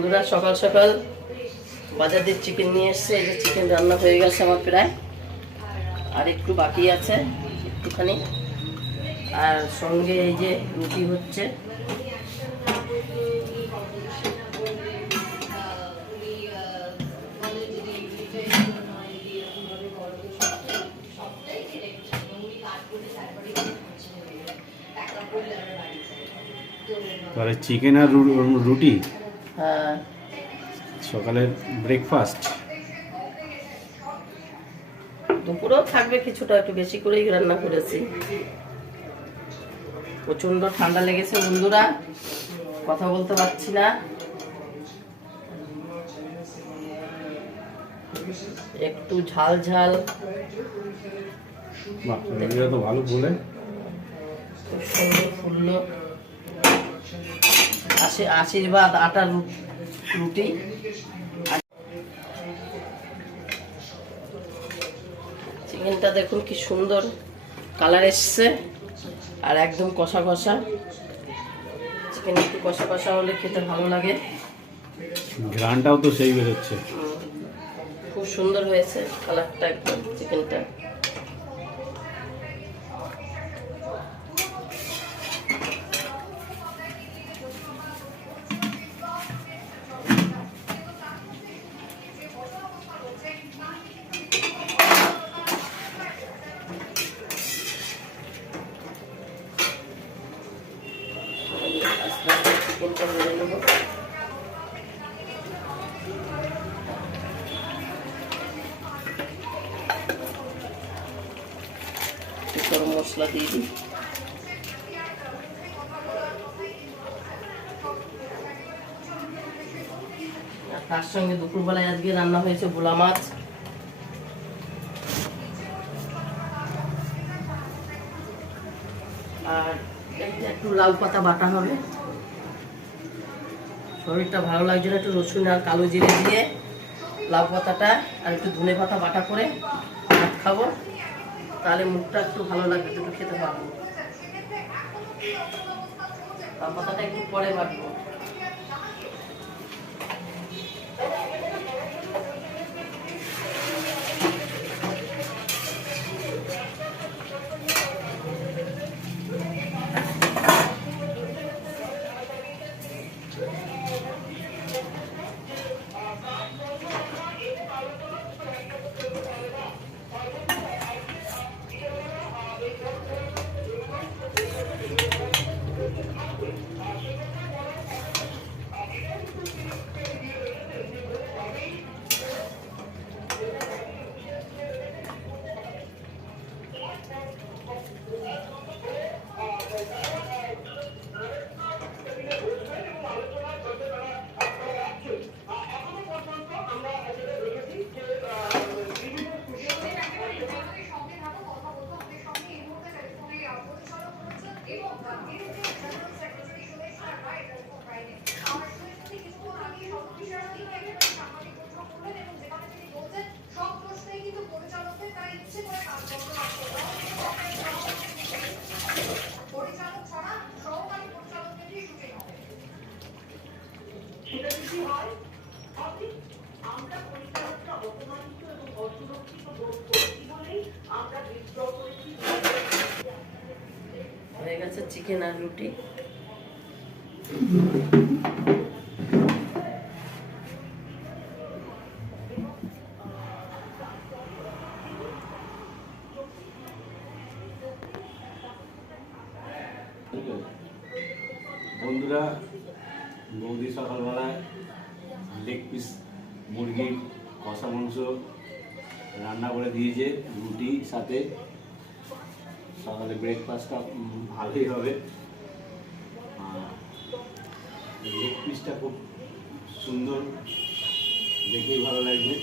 বন্ধুরা সকাল সকাল বাজার দিয়ে চিকেন নিয়ে এসছে। এই যে চিকেন রান্না হয়ে গেছে আমার প্রায়। আর একটু বাকি আছে, একটুখানি। আর সঙ্গে এই যে রুটি হচ্ছে। চিকেন আর রুটি? হ্যাঁ। সকালের ব্রেকফাস্ট দুপুরেও থাকবে কিছুটা একটু বেশি করেই রান্না করেছি। প্রচণ্ড ঠান্ডা লেগেছে বন্ধুরা কথা বলতে পারছি না। একটু ঝাল ঝাল। তো ভালো বলে। খুব সুন্দর ফুললো। আশীর্বাদ আটা রুটি। চিকেনটা দেখুন কি সুন্দর কালার এসছে আর একদম কষা কষা। চিকেন একটু কষা কষা হলে খেতে ভালো লাগে। ঘ্রানটাও তো সেই বেরোচ্ছে। খুব সুন্দর হয়েছে কালারটা একদম চিকেনটা। চিকেনটা ভেজে নেব গরম মশলা দিয়ে দিই তার সঙ্গে দুপুরবেলায় আজকে রান্না হয়েছে ভোলা মাছ আর একটু লাউ পাতা বাটা হবে। শরীরটা ভালো লাগছে না একটু রসুন আর কালো জিরে দিয়ে, লাউ পাতাটা আর একটু ধনে পাতা বাটা করে ভাত খাব। তাহলে মুখটা একটু ভালো লাগবে একটু খেতে পারব। লাউ পাতাটা একটু পরে বাটবো। পরিচালক ছাড়া সহকারী পরিচালকদেরই শুটিং হবে হয়ে গেছে চিকেন আর রুটি। বন্ধুরা, বৌদি সকালবেলায় লেগ পিস মুরগির কষা মাংস রান্না করে দিয়েছে রুটি সাথে। সকালে ব্রেকফাস্টটা ভালোই হবে। লেগ পিসটা খুব সুন্দর দেখেই ভালো লাগবে।